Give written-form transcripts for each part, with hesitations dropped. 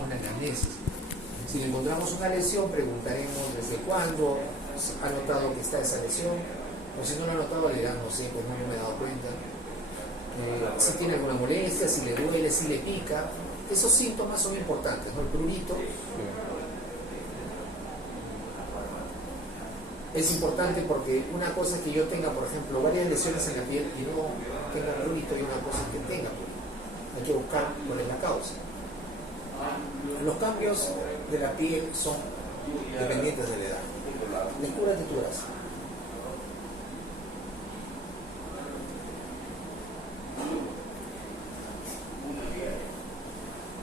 hacemos la anamnesis. Si encontramos una lesión, preguntaremos desde cuándo ha notado que está esa lesión, o si no lo ha notado, le dirán, no sé, pues no me he dado cuenta. Si tiene alguna molestia, si le duele, si le pica. Esos síntomas son importantes, ¿no? El prurito es importante porque una cosa es que yo tenga, por ejemplo, varias lesiones en la piel y no tenga prurito, y una cosa es que tenga prurito. Hay que buscar cuál es la causa. Los cambios de la piel son dependientes de la edad. Descúbrate tu brazo.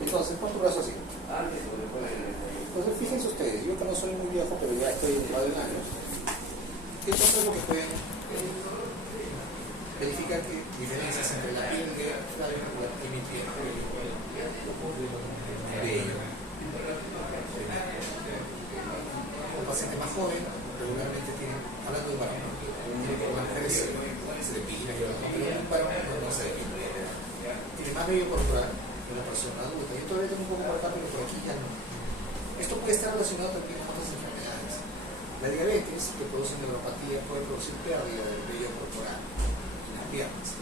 Entonces, pon tu brazo así. Entonces, fíjense ustedes, yo que no soy muy viejo, pero ya estoy ocupado en años, ¿qué es lo que pueden verificar? Que diferencias entre la piel de Flavio y mi piel. Un paciente más joven regularmente tiene, hablando de un varón, tiene que manejar se depila, pero un varón no se depila. Tiene más vello corporal que una persona adulta. Yo todavía tengo un poco marcado, pero por aquí ya no. Esto puede estar relacionado también con otras enfermedades. La diabetes, que produce neuropatía, puede producir pérdida del vello corporal en las piernas.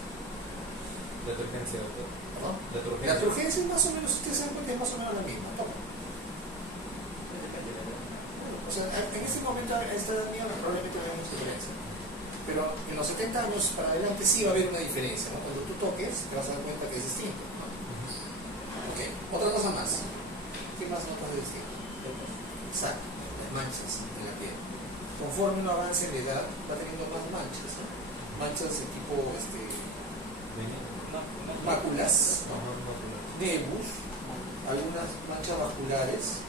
La turgencia, doctor. ¿No? La turgencia es más o menos, ustedes saben que es más o menos la misma, ¿no? O sea, en este momento, a esta edad mía, probablemente no haya mucha diferencia. Pero en los 70 años para adelante sí va a haber una diferencia, ¿no? Cuando tú toques, te vas a dar cuenta que es distinto, ¿no? Ok, otra cosa más. ¿Qué más notas de distinto? Exacto, las manchas en la piel. Conforme uno avance en la edad, va teniendo más manchas, ¿no? Manchas de tipo, máculas, ¿no? Nebus, algunas manchas vasculares,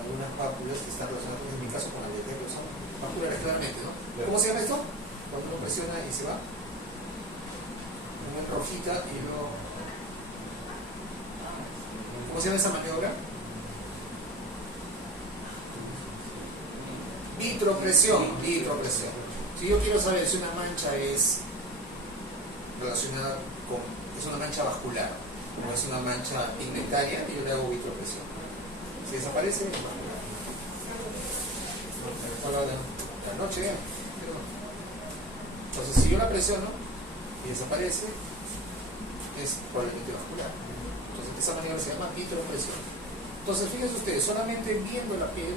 algunas pápulas que están relacionadas, en mi caso, con la diabetes, son vasculares claramente, ¿no? ¿Cómo se llama esto? Cuando uno presiona y se va. Una rojita y luego... ¿Cómo se llama esa maniobra? Vitropresión. Si yo quiero saber si una mancha es relacionada con, es una mancha vascular o es una mancha pigmentaria, yo le hago vitropresión. Si desaparece, la noche, ¿eh? Entonces, si yo la presiono y desaparece, es probablemente vascular. Entonces, esa maniobra se llama vitropresión. Entonces, fíjense ustedes, solamente viendo la piel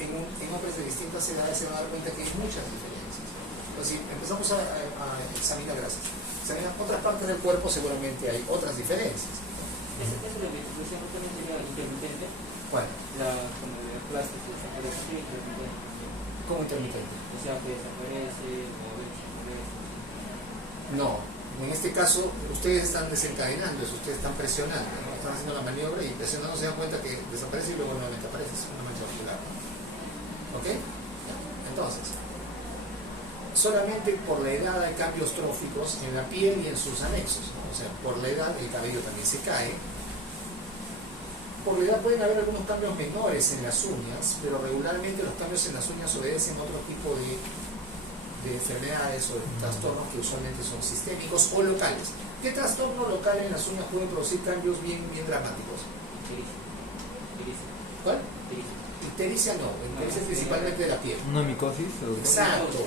en hombres de distintas edades se van a dar cuenta que hay muchas diferencias. Entonces, si empezamos a examinar, examinar otras partes del cuerpo, seguramente hay otras diferencias. ¿Esa de la vitropresión no también sería intermitente? ¿Cuál? Como de plásticos, desaparece intermitente. ¿Cómo intermitente? O sea, que desaparece, o desaparece. No, en este caso ustedes están desencadenando eso, ustedes están presionando, ¿no? Están haciendo la maniobra y presionando se dan cuenta que desaparece y luego nuevamente aparece, es una mancha vascular. ¿Ok? Entonces, solamente por la edad hay cambios tróficos en la piel y en sus anexos, ¿no? O sea, por la edad el cabello también se cae. Por la edad pueden haber algunos cambios menores en las uñas, pero regularmente los cambios en las uñas obedecen a otro tipo de enfermedades o de trastornos que usualmente son sistémicos o locales. ¿Qué trastorno local en las uñas puede producir cambios bien dramáticos? ¿Cuál? Ictericia no, ictericia es principalmente de la piel. ¿Una micosis? Exacto.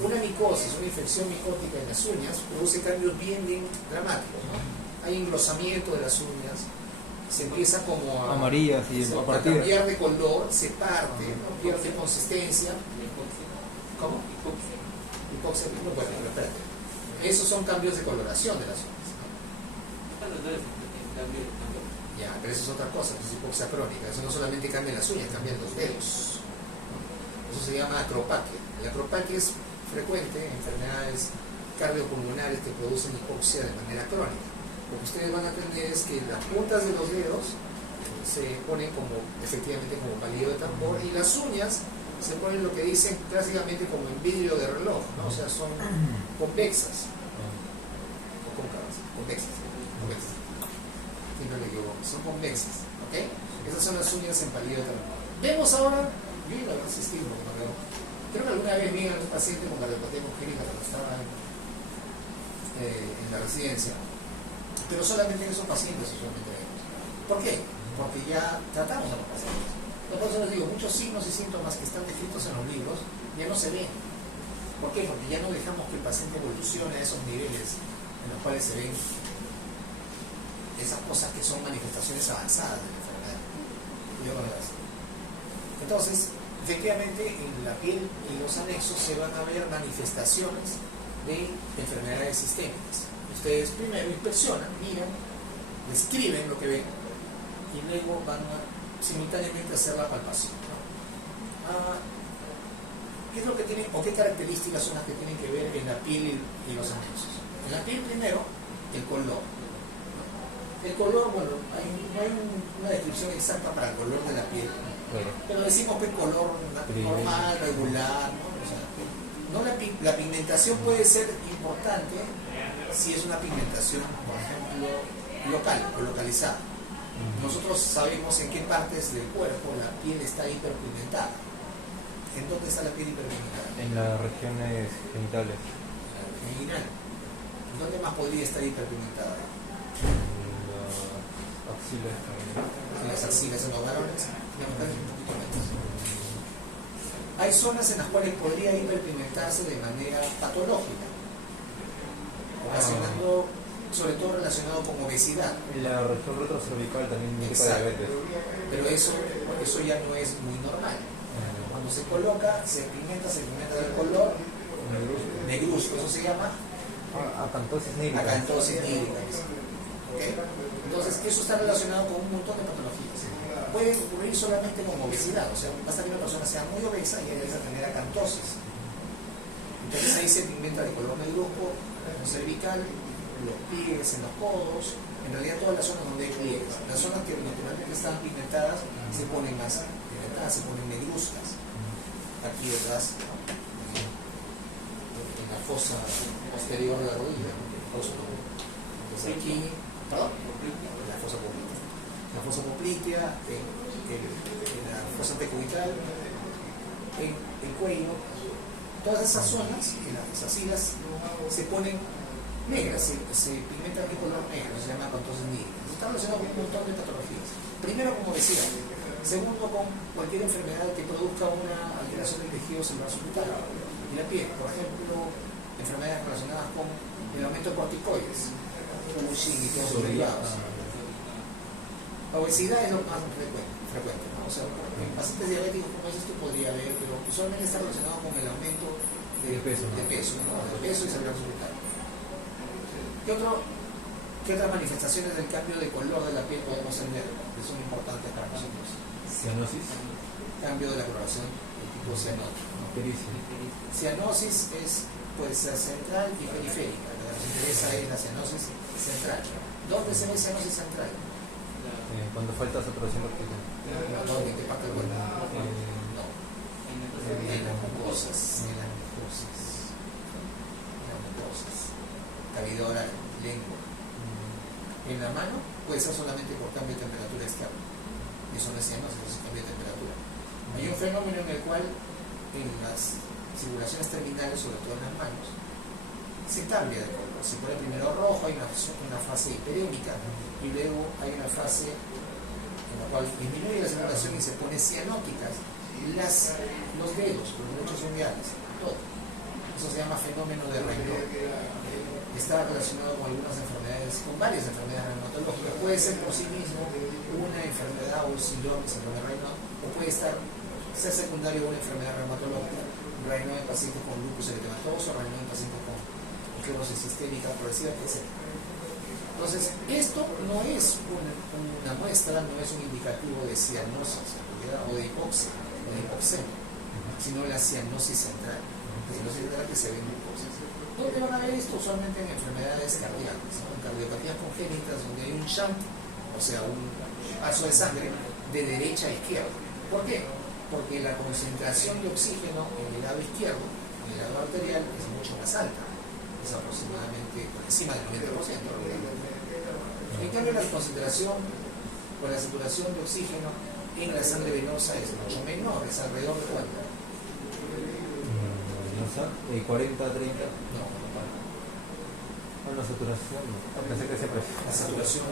Una micosis, una infección micótica en las uñas produce cambios bien dramáticos, ¿no? Hay engrosamiento de las uñas, se empieza como a amarillas y a partir cambiar de color, se parte, ¿no? Pierde consistencia. ¿Cómo? Hipoxia, bueno, pero espérate. Esos son cambios de coloración de las uñas, ¿no? Ya, pero eso es otra cosa, es hipoxia crónica. Eso no solamente cambia las uñas, cambian los dedos. Eso se llama acropaquia. La acropaquia es frecuente en enfermedades cardiopulmonares que producen hipoxia de manera crónica. Lo que ustedes van a aprender es que las puntas de los dedos se ponen como, efectivamente, como palillo de tambor, y las uñas se ponen lo que dicen clásicamente como en vidrio de reloj, ¿no? O sea, son convexas. O cóncavas, convexas. Siempre me equivoco, son convexas, ¿ok? Esas son las uñas en palillo de tambor. Vemos ahora, yo iba a asistir con cardiopatía. Creo que alguna vez vi a un paciente con cardiopatía congénita cuando estaba en la residencia, pero solamente en esos pacientes usualmente vemos. ¿Por qué? Porque ya tratamos a los pacientes. Por eso les digo, muchos signos y síntomas que están descritos en los libros ya no se ven. ¿Por qué? Porque ya no dejamos que el paciente evolucione a esos niveles en los cuales se ven esas cosas que son manifestaciones avanzadas de la enfermedad. Entonces, efectivamente, en la piel y los anexos se van a ver manifestaciones de enfermedades sistémicas. Ustedes primero inspeccionan, miran, describen lo que ven y luego van a simultáneamente hacer la palpación, ¿no? ¿Qué es lo que tienen o qué características son las que tienen que ver en la piel y los anexos? En la piel primero, el color. El color, bueno, no hay una descripción exacta para el color de la piel, pero decimos que el color normal, regular, ¿no? O sea, la pigmentación puede ser importante si es una pigmentación, por ejemplo, local o localizada. Nosotros sabemos en qué partes del cuerpo la piel está hiperpigmentada. ¿En dónde está la piel hiperpigmentada? En las regiones genitales. Genital. ¿Dónde más podría estar hiperpigmentada? Axilas. En las axilas, en los varones. Un poquito menos. Hay zonas en las cuales podría hiperpigmentarse de manera patológica, ocasionando, sobre todo relacionado con obesidad. En la región retrocervical también indica diabetes. Pero eso ya no es muy normal. Cuando se coloca, se pigmenta del color negruzco, eso se llama acantosis nírica. Acantosis nírica. ¿Okay? Entonces, eso está relacionado con un montón de patologías. Puede ocurrir solamente con obesidad, o sea, basta que una persona sea muy obesa y empieza a tener acantosis. Entonces ahí se pigmenta de color negruzco, en cervical, los pliegues en los codos, en realidad todas las zonas donde hay pliegues. Las zonas que naturalmente están pigmentadas se ponen más pigmentadas, se ponen negruzcas. Aquí detrás, en la fosa posterior de la rodilla, entonces aquí, perdón, la fosa poplitea. La fosa poplitea, en la fosa antecubital, en el cuello, todas esas zonas, en las axilas, se ponen negras, se pigmentan de color negro, se llama acantosis nírica. Está relacionado con un montón de patologías. Primero con obesidad, segundo con cualquier enfermedad que produzca una alteración del tejido celular subcutáneo y la piel, por ejemplo, enfermedades relacionadas con el aumento de corticoides, Cushing y todos sus derivados. La obesidad es lo más frecuente, ¿no? O sea, en pacientes diabéticos como esto podría haber, pero usualmente está relacionado con el aumento de peso, ¿no? De peso y celular subcutáneo. ¿Qué otras manifestaciones del cambio de color de la piel podemos tener que son importantes para nosotros? Cianosis. Cambio de la coloración del tipo cianótico, ¿no? Cianosis puede ser central y periférica. La que nos interesa es la cianosis central. ¿Dónde se ve cianosis central? Cuando falta saturación vertical. No, ¿en qué parte del cuerpo? No. En las mucosas. Cavidad oral, lengua. En la mano puede ser solamente por cambio de temperatura externa. Eso no es cianosis, eso es cambio de temperatura. Hay un fenómeno en el cual en las circulaciones terminales, sobre todo en las manos, se cambia de color. Se pone primero rojo, hay una fase hiperémica y luego hay una fase en la cual disminuye la circulación y se pone cianótica. Los dedos, los derechos unguiales, todo. Eso se llama fenómeno de Raynaud. Está relacionado con algunas enfermedades, con varias enfermedades reumatológicas. Puede ser por sí mismo una enfermedad o un síndrome de Raynaud, o puede ser secundario a una enfermedad reumatológica. Raynaud en pacientes con lupus eritematoso, Raynaud en pacientes con esclerosis sistémica progresiva, etc. Entonces, esto no es una muestra, no es un indicativo de cianosis o de hipoxia, o de hipoxemia, sino la cianosis central. La cianosis central que se ve en mucosas. ¿Dónde van a ver esto? Usualmente en enfermedades cardíacas, ¿no? En cardiopatías congénitas, donde hay un shunt, o sea, un paso de sangre de derecha a izquierda. ¿Por qué? Porque la concentración de oxígeno en el lado izquierdo, en el lado arterial, es mucho más alta. Es aproximadamente por encima del 90%. En cambio, la concentración o la saturación de oxígeno en la sangre venosa es mucho menor, es alrededor de cuánto. 40, 30. No. La saturación, pensé que siempre. La saturación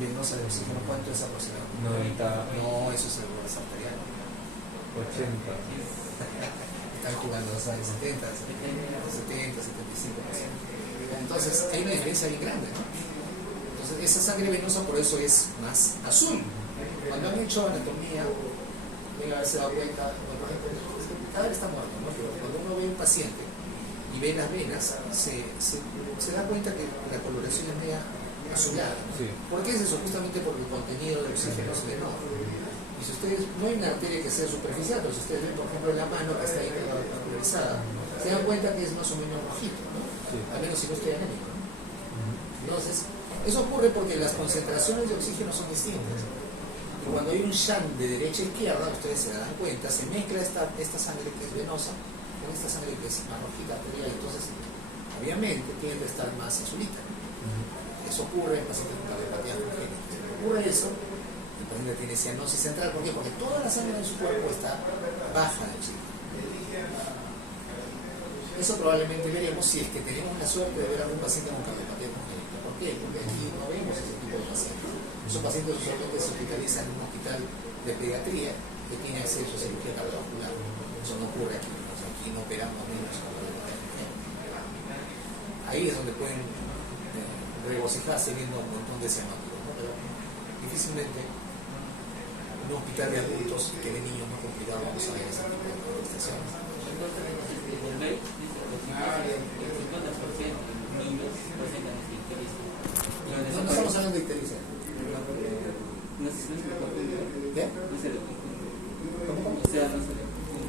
venosa de oxígeno, ¿cuánto es aproximadamente? 90, No, eso es el gas arterial. 80. Están jugando, ¿sabes? 70, 75%. Entonces, hay una diferencia bien grande, ¿no? Entonces, esa sangre venosa por eso es más azul. Cuando han hecho anatomía, deben haberse dado cuenta, bueno, por ejemplo, el cadáver está muerto, ¿no? Pero cuando uno ve a un paciente y ve las venas, se da cuenta que la coloración es media azulada. Sí. ¿Por qué es eso? Justamente por el contenido de oxígeno es menor. Y si ustedes, no hay una arteria que sea superficial, pero si ustedes ven, por ejemplo, la mano que está intervascularizada, se dan cuenta que es más o menos rojito, ¿no? Sí. Al menos si no estoy anémico, ¿no? Entonces, eso ocurre porque las concentraciones de oxígeno son distintas. Y cuando hay un shunt de derecha a izquierda, ustedes se dan cuenta, se mezcla esta sangre que es venosa con esta sangre que es más rojita arterial, entonces obviamente tiende a estar más azulita. Eso ocurre en pacientes con cardiopatía congénita. Ocurre eso, el paciente tiene cianosis central, ¿por qué? Porque toda la sangre de su cuerpo está baja de oxígeno. Eso probablemente veremos si es que tenemos la suerte de ver a algún paciente con cardiopatía congénita. ¿Por qué? Porque aquí no vemos ese tipo de pacientes. Esos pacientes usualmente se hospitalizan en un hospital de pediatría que tiene acceso a cirugía cardiovascular. Eso no ocurre aquí. O sea, aquí no operamos a niños con cardiopatía congénita. Ahí es donde pueden regocijarse viendo un montón de cianóticos, ¿no? Pero difícilmente en un hospital de adultos que de niños no complicados vamos a ver ese tipo de manifestaciones. Entonces, el MEC dice que el 50% de los niños presentan esta ictericia. No estamos hablando de ictericia. No sé si me confundo. ¿Qué? No se le confunde. ¿Cómo? O sea, no se le confunde.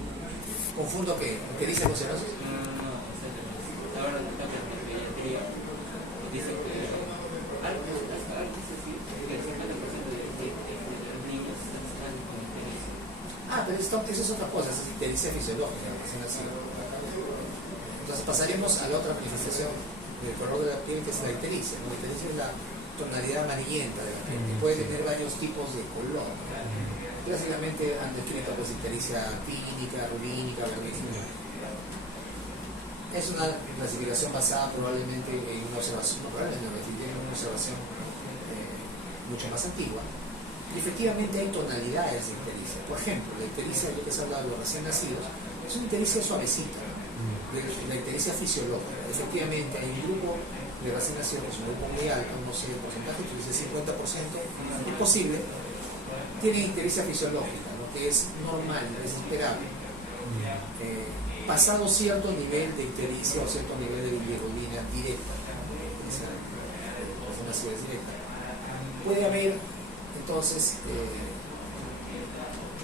¿Confundo qué? ¿Ictericia con cianosis? No, o sea, ahora no cambia de pediatría. Dice que hasta dice que el 50% de los niños están con ictericia. Ah, pero eso es otra cosa, es ictericia fisiológica, recién nacido. Entonces pasaremos a la otra manifestación del color de la piel, que es la ictericia. La ictericia es la tonalidad amarillenta de la piel, que puede tener varios tipos de color. Clásicamente han descrito pues ictericia clínica, rubínica, vermínica. Es una clasificación basada probablemente en una observación, no probablemente, tiene una observación mucho más antigua. Y efectivamente hay tonalidades de ictericia. Por ejemplo, la ictericia, yo que se habla de los recién nacidos, es una ictericia suavecita, la ictericia fisiológica. Efectivamente hay un grupo de recién nacidos, un grupo muy alto, no sé el porcentaje, tú dices 50%, es posible, tienen ictericia fisiológica, lo que es normal, es esperable. Pasado cierto nivel de ictericia o cierto nivel de bilirrubina directa, esa información es directa, puede haber entonces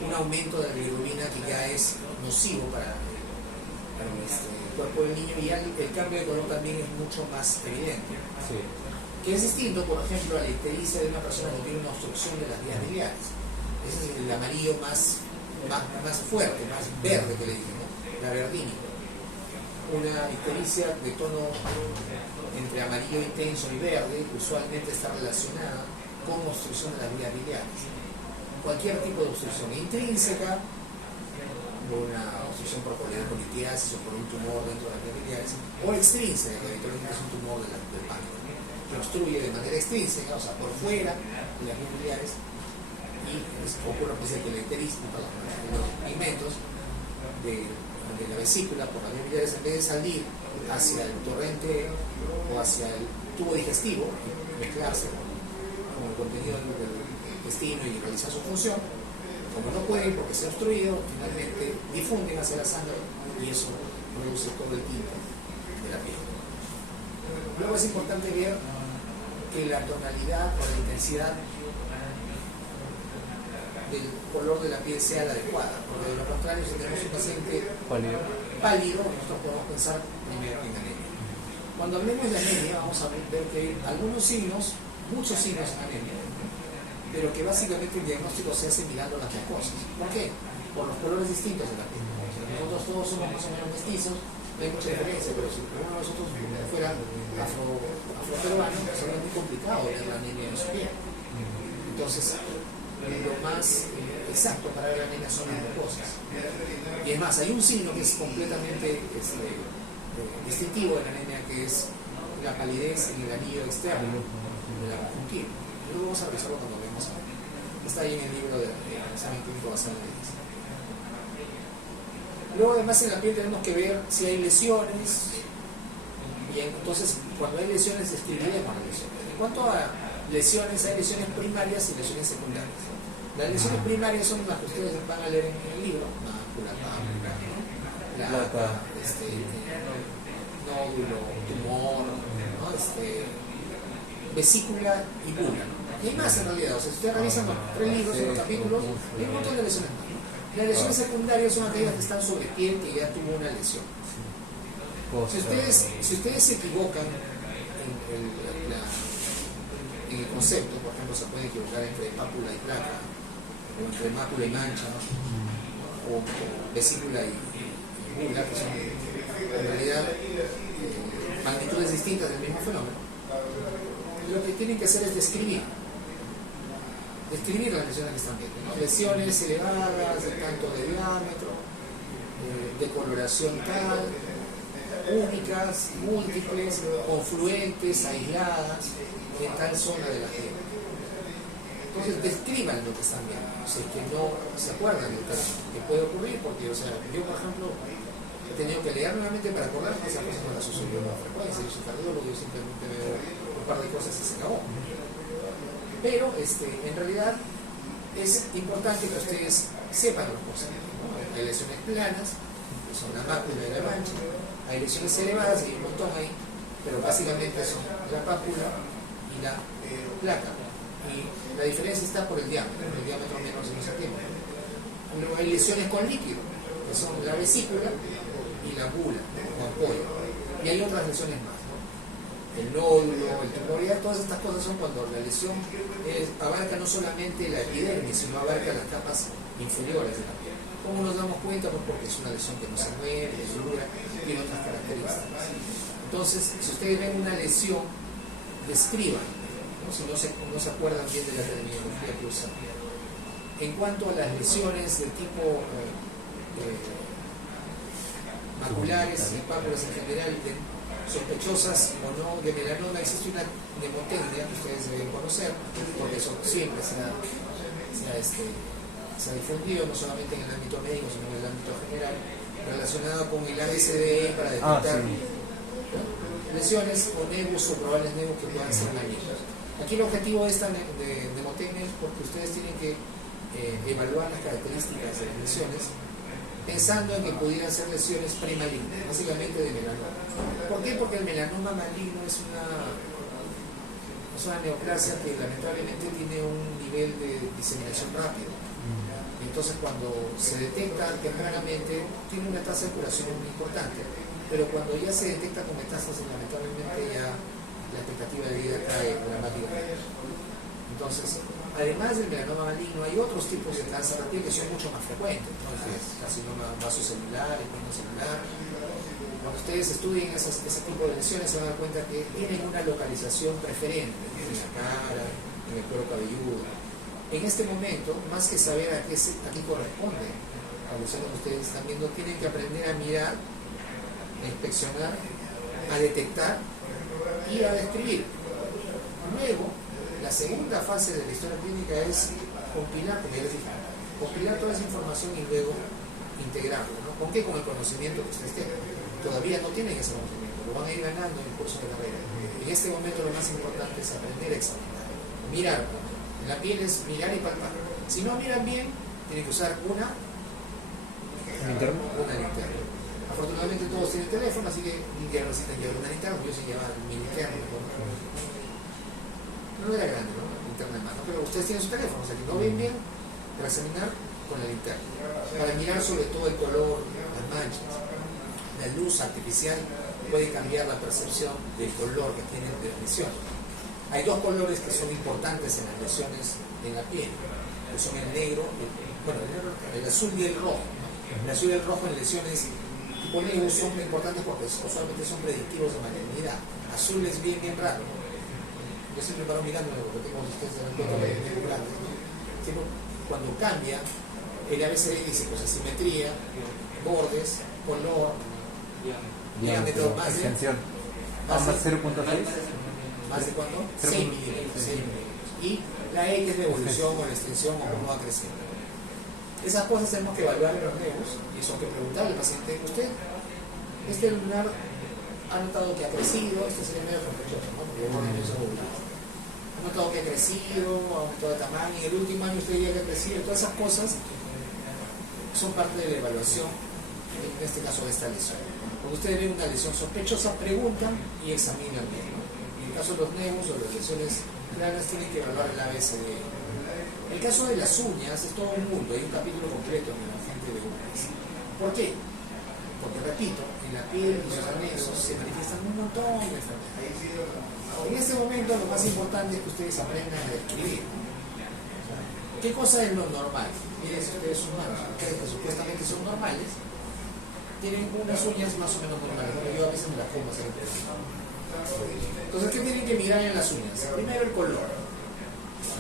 un aumento de la bilirrubina que ya es nocivo para el cuerpo del niño, y el cambio de color también es mucho más evidente. Sí. Que es distinto, por ejemplo, a la ictericia de una persona que tiene una obstrucción de las vías biliares. Ese es el amarillo más fuerte, más verde que le dije, ¿no? La verdínica. Una ictericia de tono entre amarillo intenso y verde usualmente está relacionada con obstrucción de las vías biliares. Cualquier tipo de obstrucción intrínseca, una obstrucción por politiasis o por un tumor dentro de las vías biliares, o extrínseca, que habitualmente es un tumor del páncreas, que obstruye de manera extrínseca, o sea, por fuera de las vías biliares, y ocurre pues, que la ictericia, los pigmentos de la vesícula por las vías biliares, en vez de salir hacia el torrente o hacia el tubo digestivo, mezclarse con el contenido del intestino y realizar su función, como no pueden porque se ha obstruido, finalmente difunden hacia la sangre y eso produce todo el tinte de la piel. Luego es importante ver que la tonalidad o la intensidad del color de la piel sea la adecuada, porque de lo contrario, si tenemos un paciente pálido, nosotros podemos pensar primero en anemia. Cuando hablemos de anemia, vamos a ver que hay algunos signos, muchos signos en anemia, pero que básicamente el diagnóstico se hace mirando las mucosas. ¿Por qué? Por los colores distintos de la piel. O sea, nosotros todos somos más o menos mestizos, no hay mucha diferencia, pero si uno de nosotros fuera afroperuano, sería muy complicado ver la anemia en su piel. Entonces, lo más exacto para ver la anemia son las mucosas. Y es más, hay un signo que es completamente distintivo de la anemia, que es la palidez en el anillo externo de la conjuntiva. Luego vamos a revisarlo cuando veamos. Está ahí en el libro de examen clínico basal de leyes. Luego además en la piel tenemos que ver si hay lesiones. Bien, entonces cuando hay lesiones describiremos las lesiones. En cuanto a lesiones, hay lesiones primarias y lesiones secundarias. Las lesiones primarias son las que ustedes van a leer en el libro, mácula, placa, nódulo, tumor, ¿no? Vesícula y bula. Y hay más en realidad, o sea, si ustedes revisan los 3 libros en los capítulos, hay un montón de lesiones más. Las lesiones secundarias son aquellas que están sobre piel que ya tuvo una lesión. Si ustedes se equivocan en el concepto, por ejemplo, se puede equivocar entre pápula y placa, o entre mácula y mancha, o vesícula y bula, que son en realidad magnitudes distintas del mismo fenómeno. Lo que tienen que hacer es describir las lesiones que están viendo, ¿no? Lesiones elevadas, de tanto de diámetro, de coloración tal, únicas, múltiples, confluentes, aisladas, en tal zona de la piel. Entonces describan lo que están viendo, si es que no se acuerdan del término, que puede ocurrir, porque, o sea, yo por ejemplo he tenido que leer nuevamente para acordarme que esas cosas no las uso yo con frecuencia, yo soy cardiólogo, yo simplemente veo un par de cosas y se acabó. Pero en realidad es importante que ustedes sepan las cosas, ¿no? Hay lesiones planas, que son la mácula y la mancha, hay lesiones elevadas y un montón ahí, pero básicamente son la pápula y la placa. Y la diferencia está por el diámetro menos en los centímetros. Luego hay lesiones con líquido, que son la vesícula y la bula, o apoyo. Y hay otras lesiones más, ¿no? El nódulo, el tumor, todas estas cosas son cuando la lesión abarca no solamente la epidermis, sino abarca las capas inferiores de la piel. ¿Cómo nos damos cuenta? Pues porque es una lesión que no se mueve, es dura, tiene otras características. Entonces, si ustedes ven una lesión, describan, ¿no? Si no se acuerdan bien de la terminología que usan. En cuanto a las lesiones de tipo maculares y pápulas en general, sospechosas o no de melanoma, existe una nemotecnia que ustedes deben conocer, porque eso siempre se ha difundido no solamente en el ámbito médico, sino en el ámbito general, relacionado con el ABCDE para detectar lesiones o nebus o probables nebus que puedan ser malignos. Aquí el objetivo de esta nemotecnia es porque ustedes tienen que evaluar las características de las lesiones pensando en que pudieran ser lesiones premalignas, básicamente de melanoma. ¿Por qué? Porque el melanoma maligno es una neoplasia que lamentablemente tiene un nivel de diseminación rápido. Entonces cuando se detecta tempranamente tiene una tasa de curación muy importante, pero cuando ya se detecta con metástasis, lamentablemente ya la expectativa de vida cae dramáticamente. Entonces, además del melanoma maligno, hay otros tipos de cáncer de piel que son mucho más frecuentes, ¿no? Carcinoma vasocelular, celular. Cuando ustedes estudien ese tipo de lesiones se van a dar cuenta que tienen una localización preferente en la cara, en el cuero cabelludo. En este momento, más que saber a qué corresponde la lesión que ustedes están viendo, tienen que aprender a mirar, a inspeccionar, a detectar y a describir. Luego, la segunda fase de la historia clínica es compilar, como ya les dije, compilar toda esa información y luego integrarlo, ¿no? ¿Con qué? Con el conocimiento que ustedes tienen. Todavía no tienen ese conocimiento, lo van a ir ganando en el curso de la carrera. En este momento lo más importante es aprender a examinar, mirar. En la piel es mirar y palpar. Si no miran bien, tienen que usar una linterna. Afortunadamente todos tienen teléfono, así que ya no necesitan llevar una linterna, yo sí llevaba mi linterna. No era grande, ¿no? Linterna en mano, pero ustedes tienen su teléfono, o sea que no ven bien para examinar con la linterna. Para mirar sobre todo el color, las manchas. La luz artificial puede cambiar la percepción del color que tienen de la lesión. Hay dos colores que son importantes en las lesiones en la piel, que son el negro, el azul y el rojo, ¿no? El azul y el rojo en lesiones tipo negro son muy importantes porque usualmente son predictivos de malignidad. Azul es bien raro, ¿no? Yo siempre paro mirándolo porque tengo ustedes en el cuento de grandes, ¿no? Cuando cambia, el ABCD dice pues asimetría, bordes, color, diámetro, más de 0.6. ¿Más de cuánto? 6 milímetros. y la X de evolución o la extensión o cómo va creciendo. Esas cosas tenemos que evaluar en los neos y eso hay que preguntarle al paciente, ¿usted este lunar ha notado que ha crecido? Este sería medio sospechoso, ¿no? Porque ha notado que ha crecido, ha aumentado de tamaño, en el último año usted diría que ha crecido. Todas esas cosas son parte de la evaluación, en este caso de esta lesión. Cuando ustedes ven una lesión sospechosa, preguntan y examinan bien, ¿no? En el caso de los neos o las lesiones planas tienen que evaluar el ABCD. En el caso de las uñas es todo un mundo, hay un capítulo completo en el agente de uñas. ¿Por qué? Porque, repito, en la piel y sus anexos se manifiestan un montón de enfermedades. En este momento lo más importante es que ustedes aprendan a describir. ¿Qué cosa es lo normal? Miren, si ustedes son humanos, ustedes que supuestamente son normales, tienen unas uñas más o menos normales. Bueno, yo a veces me las como así. Entonces, ¿qué tienen que mirar en las uñas? Primero el color.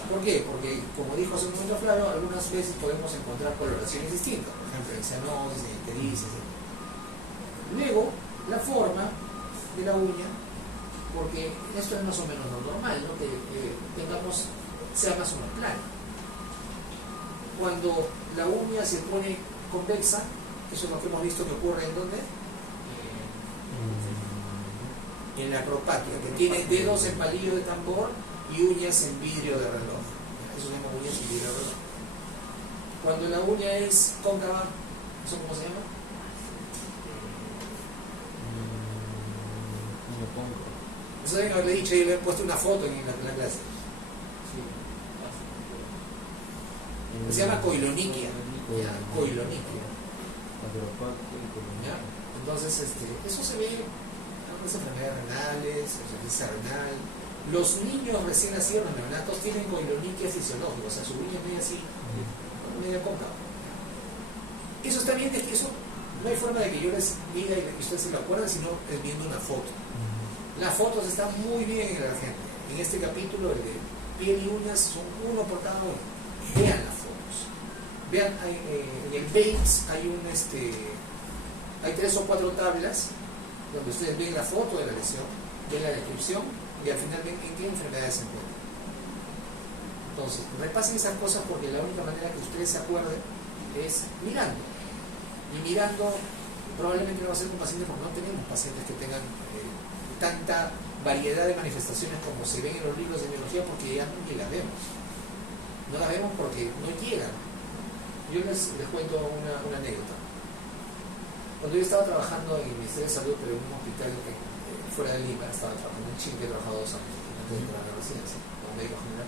¿Por qué? Porque, como dijo hace un momento Flavio, algunas veces podemos encontrar coloraciones distintas, por ejemplo, en cianosis, en ictericia, etc. Luego, la forma de la uña, porque esto es más o menos lo normal, ¿no? Que sea más o menos plana. Cuando la uña se pone convexa, eso es lo que hemos visto que ocurre en ¿dónde? En la acropatia, que tiene dedos en palillo de tambor y uñas en vidrio de reloj. Eso se llama uñas en vidrio de reloj. Cuando la uña es cóncava, ¿eso cómo se llama? Eso deben haberle dicho y le he puesto una foto en la clase. Se llama coiloniquia. Coiloniquia. ¿Ya? Entonces, eso se ve en las enfermedades renales, insuficiencia renal. Los niños recién nacidos, los neonatos, tienen coiloniquia fisiológica, o sea, su uña es media así, media cóncava. Eso está bien, es que eso no hay forma de que yo les diga y que ustedes se lo acuerden, sino viendo una foto. Las fotos están muy bien en el agente. En este capítulo, el de piel y uñas son uno por cada uno. Vean las fotos. Vean, en el BASE hay 3 o 4 tablas donde ustedes ven la foto de la lesión, ven la descripción y al final ven en qué enfermedades se encuentran. Entonces, repasen esas cosas porque la única manera que ustedes se acuerden es mirando. Y mirando probablemente no va a ser un paciente porque no tenemos pacientes que tengan tanta variedad de manifestaciones como se ven en los libros de biología porque ya no las vemos. No las vemos porque no llegan. Yo les cuento una anécdota. Cuando yo estaba trabajando en el Ministerio de Salud, pero en un hospital fuera de Lima, estaba trabajando en Chile, he trabajado 2 años antes de entrar a la residencia, como médico general.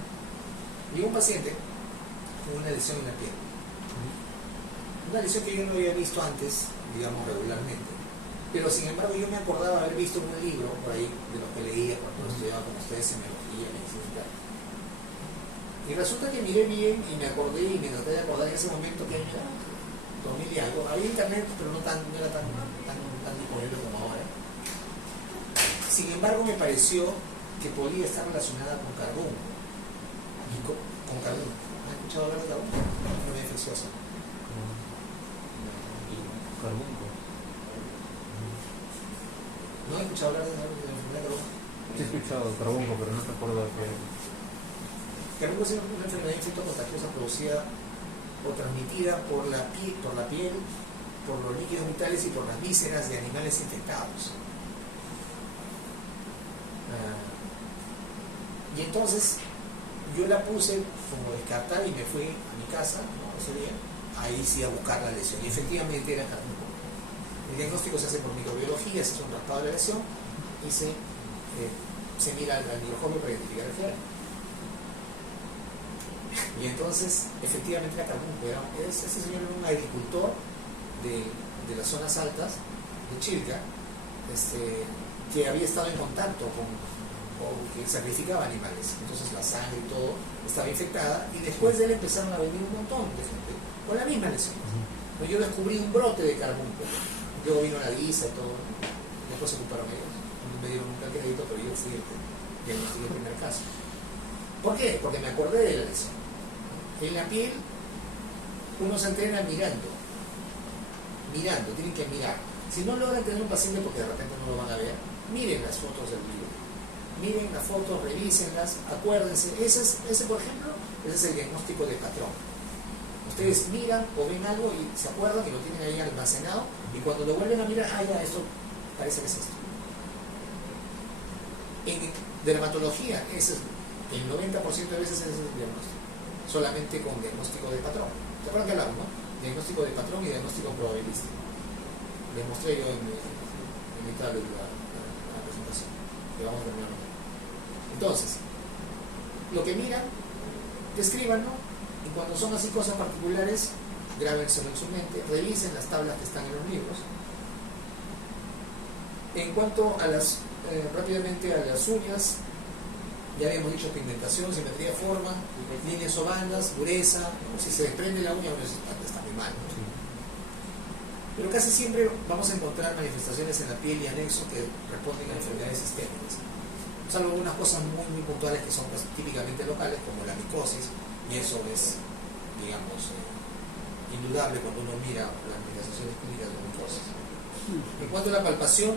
Llegó un paciente con una lesión en la piel. Una lesión que yo no había visto antes, digamos, regularmente. Pero sin embargo yo me acordaba haber visto un libro por ahí, de los que leía cuando estudiaba con ustedes semiología, medicina y tal. Y resulta que miré bien y me acordé y me traté de acordar en ese momento que año era 2000 y algo. Había internet, pero no era tan disponible como ahora. Sin embargo me pareció que podía estar relacionada con carbón. Con carbón. ¿Han escuchado hablar de carbón? Una enfermedad infecciosa. Carbunco. ¿No he escuchado hablar de la enfermedad de carbón? Sí he escuchado carbunco, pero no recuerdo qué. Carbunco es una enfermedad infectocontagiosa producida o transmitida por la piel, por los líquidos vitales y por las vísceras de animales infectados. Y entonces yo la puse como descartada y me fui a mi casa, ¿no? Ese día, ahí sí a buscar la lesión. Y efectivamente era carbunco. El diagnóstico se hace por microbiología, se hace un raspado de la lesión y se mira al microscopio para identificar el fenómeno. Y entonces, efectivamente era carbunco. Ese señor era un agricultor de las zonas altas de Chilca, que había estado en contacto con que sacrificaba animales. Entonces la sangre y todo estaba infectada y después de él empezaron a venir un montón de gente con la misma lesión. Pero yo descubrí un brote de carbunco. Luego vino la guisa y todo. Después se ocuparon ellos. No me dieron nunca el crédito, pero yo fui el que diagnostiqué el primer caso. ¿Por qué? Porque me acordé de la lesión. En la piel uno se entrena mirando, tienen que mirar. Si no logran tener un paciente porque de repente no lo van a ver, miren las fotos del video. miren las fotos, revísenlas, acuérdense. Ese, por ejemplo, ese es el diagnóstico de patrón. Ustedes miran o ven algo y se acuerdan y lo tienen ahí almacenado, y cuando lo vuelven a mirar, ya, esto parece que es esto. En dermatología, ese es el 90% de veces ese es el diagnóstico, solamente con diagnóstico de patrón. ¿Se acuerdan que hablamos, no? Diagnóstico de patrón y diagnóstico probabilístico. Les mostré yo en mi tablet la presentación, que vamos a terminar hoy. Entonces, lo que miran, descríbanlo, y cuando son así cosas particulares, grábenselo en su mente, revisen las tablas que están en los libros. En cuanto a rápidamente a las uñas, ya habíamos dicho pigmentación, simetría, forma, líneas o bandas, dureza. Si se desprende la uña, está muy mal, ¿no? Pero casi siempre vamos a encontrar manifestaciones en la piel y anexo que responden a enfermedades sistémicas, salvo algunas cosas muy, muy puntuales que son pues, típicamente locales, como la micosis, y eso es, digamos, indudable cuando uno mira las manifestaciones clínicas de micosis. En cuanto a la palpación,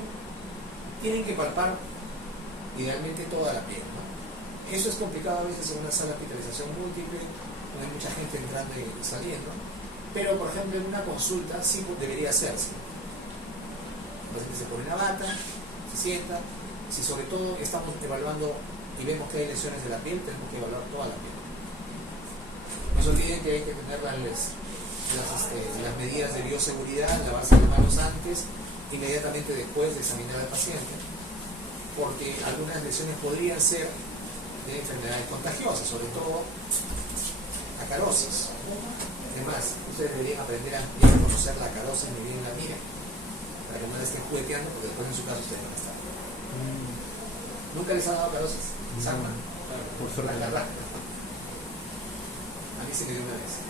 tienen que palpar idealmente toda la piel, ¿no? Eso es complicado a veces en una sala de hospitalización múltiple, donde hay mucha gente entrando y saliendo, pero por ejemplo en una consulta sí debería hacerse. El paciente se pone la bata, se sienta. Si sobre todo estamos evaluando y vemos que hay lesiones de la piel, tenemos que evaluar toda la piel. No se olviden que hay que tener las medidas de bioseguridad, lavarse las manos antes, inmediatamente después de examinar al paciente, porque algunas lesiones podrían ser de enfermedades contagiosas, sobre todo acarosis. Además, ustedes deberían aprender a conocer la acarosis y bien la miren, para que no la estén jugueteando, porque después en su caso ustedes van a estar. ¿Nunca les ha dado acarosis? Sangma. Por suerte. A mí se me dio una vez,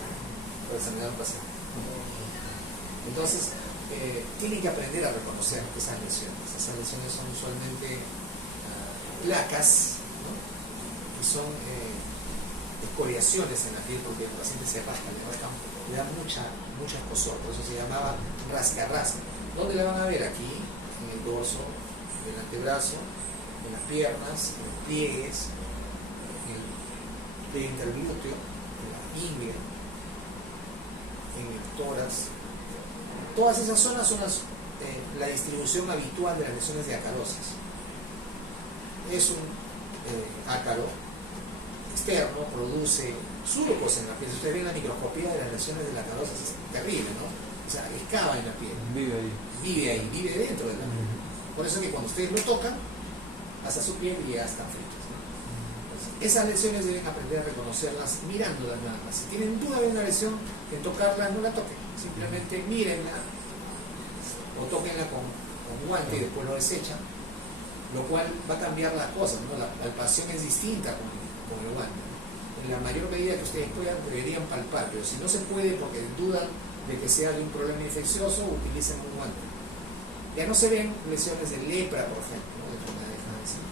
por examinar a un paciente. Entonces, tienen que aprender a reconocer esas lesiones. Esas lesiones son usualmente placas, ¿no? Y son escoriaciones en la piel, porque el paciente se rasca, le da mucha escozor, por eso se llamaba rasca-rasca. ¿Dónde la van a ver? Aquí, en el dorso del antebrazo, en las piernas, en los pliegues, en el pliegue interglúteo, en la ingle, en el tórax. Todas esas zonas son la distribución habitual de las lesiones de acarosis. Es un ácaro externo, produce surcos en la piel. Si ustedes ven la microscopía de las lesiones de la acarosis, es terrible, ¿no? O sea, excava en la piel. Vive ahí. Vive dentro de la piel. Por eso que cuando ustedes lo tocan, hasta su piel y ya están fritos, ¿no? Entonces, esas lesiones deben aprender a reconocerlas mirándolas nada más. Si tienen duda de una lesión, en tocarla no la toquen, simplemente mírenla o tóquenla con guante y después lo desechan, lo cual va a cambiar las cosas, ¿no? La palpación es distinta con el guante. En la mayor medida que ustedes puedan, deberían palpar, pero si no se puede porque dudan de que sea de un problema infeccioso, utilicen un guante. Ya no se ven lesiones de lepra, por ejemplo, ¿no? De enfermedad de Hansen,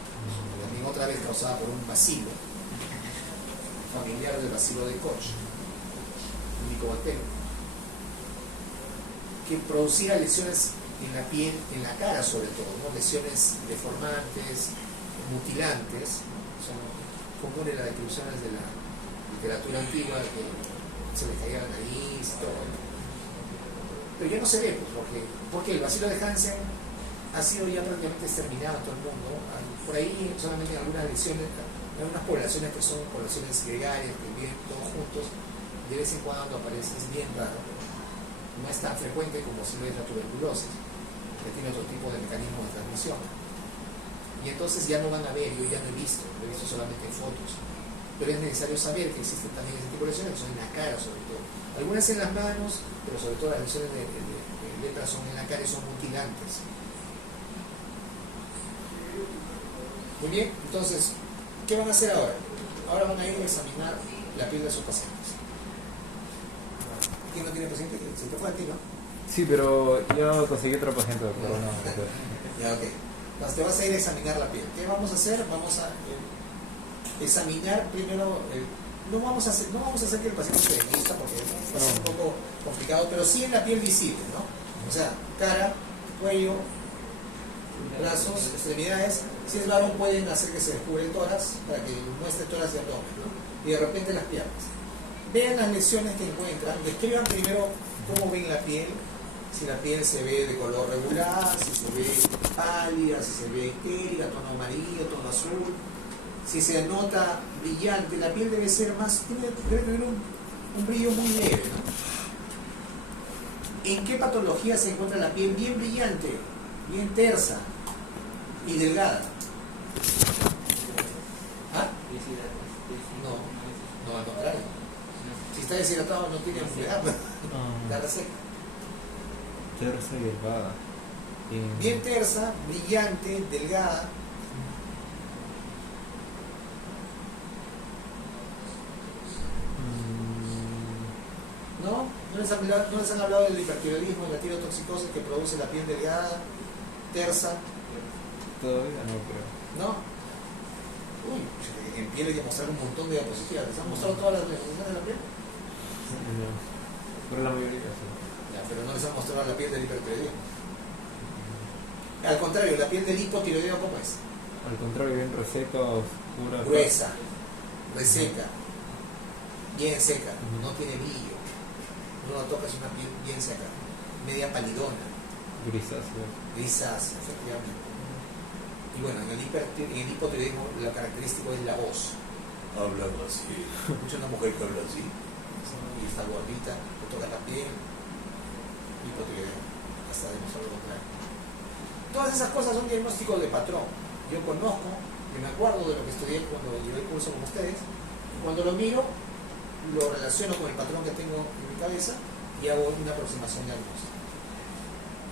también otra vez causada por un bacilo familiar del bacilo de Koch, un micobacterio, que producía lesiones en la piel, en la cara sobre todo, ¿no? Lesiones deformantes, mutilantes, ¿no? Son comunes las descripciones de la literatura antigua, que se le caía la nariz y todo, ¿no? Pero ya no se ve, pues, porque el bacilo de Hansen ha sido ya prácticamente exterminado en todo el mundo. Por ahí solamente en algunas lesiones, en algunas poblaciones que son poblaciones gregarias, que viven todos juntos, de vez en cuando aparece, es bien raro. No es tan frecuente como si lo es la tuberculosis, que tiene otro tipo de mecanismo de transmisión. Y entonces ya no van a ver, yo ya no he visto solamente en fotos. Pero es necesario saber que existen también ese tipo de lesiones, que son en la cara sobre todo. Algunas en las manos, pero sobre todo las lesiones de lepra son en la cara y son mutilantes. Muy bien, entonces, ¿qué van a hacer ahora? Ahora van a ir a examinar la piel de sus pacientes. ¿Quién no tiene paciente? Se te fue a ti, ¿no? Sí, pero yo conseguí otro paciente, pero no. Ya, ok. Entonces te vas a ir a examinar la piel. ¿Qué vamos a hacer? Vamos a examinar primero. No vamos a hacer que el paciente se desvista porque es un poco complicado, pero sí en la piel visible, ¿no? O sea, cara, cuello, brazos, extremidades. Si es varón pueden hacer que se descubra el tórax para que muestre tórax y abdomen, ¿no? Y de repente las piernas. Vean las lesiones que encuentran, describan primero cómo ven la piel, si la piel se ve de color regular, si se ve pálida, si se ve etérica, tono amarillo, tono azul, si se nota brillante. La piel debe ser más, debe tener un brillo muy leve, ¿no? ¿En qué patología se encuentra la piel bien brillante, bien tersa y delgada? ¿Ah? No, al contrario. Si está deshidratado no tiene humedad, la reseca. Tersa y delgada. Bien tersa, brillante, delgada. ¿No? ¿No les han hablado del hipertiroidismo y la tirotoxicosis que produce la piel delgada, tersa? Todavía no creo. ¿No? Uy, en piel hay que mostrar un montón de diapositivas. ¿Les han mostrado todas las diapositivas de la piel? No. Pero la mayoría sí. Ya, pero no les han mostrado la piel del hipertiroidismo. Al contrario, la piel del hipotiroideo, ¿cómo es? Al contrario, bien reseca, oscura. Gruesa, reseca, bien seca, no tiene brillo. No la tocas, una piel bien seca, media palidona, Grisácea. grisácea, efectivamente. Y bueno, en el hipotiroidismo lo característico es la voz. Hablando así. Escucha una mujer que habla así, y está gordita, le toca la piel, hipotiroidismo, hasta demostrar lo contrario. Todas esas cosas son diagnósticos de patrón. Yo conozco, y me acuerdo de lo que estudié cuando llevé el curso con ustedes, y cuando lo miro, lo relaciono con el patrón que tengo en mi cabeza y hago una aproximación diagnóstica.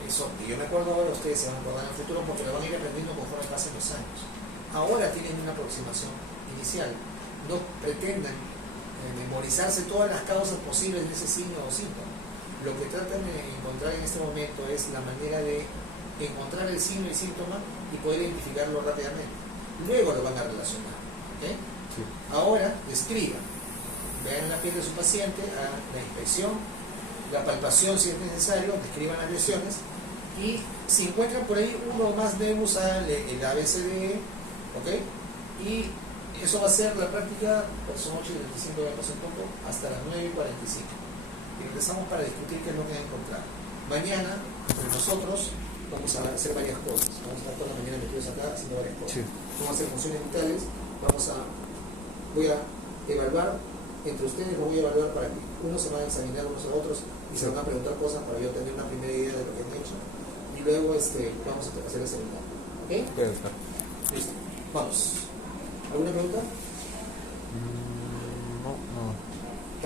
Eso, y yo me acuerdo ahora, ustedes se van a acordar en el futuro porque lo van a ir aprendiendo conforme pasen los años. Ahora tienen una aproximación inicial. No pretendan memorizarse todas las causas posibles de ese signo o síntoma. Lo que tratan de encontrar en este momento es la manera de encontrar el signo y síntoma y poder identificarlo rápidamente. Luego lo van a relacionar. ¿Okay? Sí. Ahora, describan. Vean la piel de su paciente, hagan la inspección, la palpación si es necesario, describan las lesiones y si encuentran por ahí uno o más nebus, hagan el ABCD, ¿ok? Y eso va a ser la práctica, son 8:25, ya pasó un poco, hasta las 9:45. Y empezamos para discutir qué es lo que han encontrado. Mañana, entre nosotros, vamos a hacer varias cosas. Vamos a estar toda la mañana metidos acá haciendo varias cosas. Sí. Vamos a hacer funciones vitales, voy a evaluar entre ustedes, lo voy a evaluar para que unos se van a examinar unos a otros y se van a preguntar cosas para yo tener una primera idea de lo que han hecho y luego vamos a hacer el seminario. ¿Ok? Puede estar. Listo. Vamos. ¿Alguna pregunta? Mm,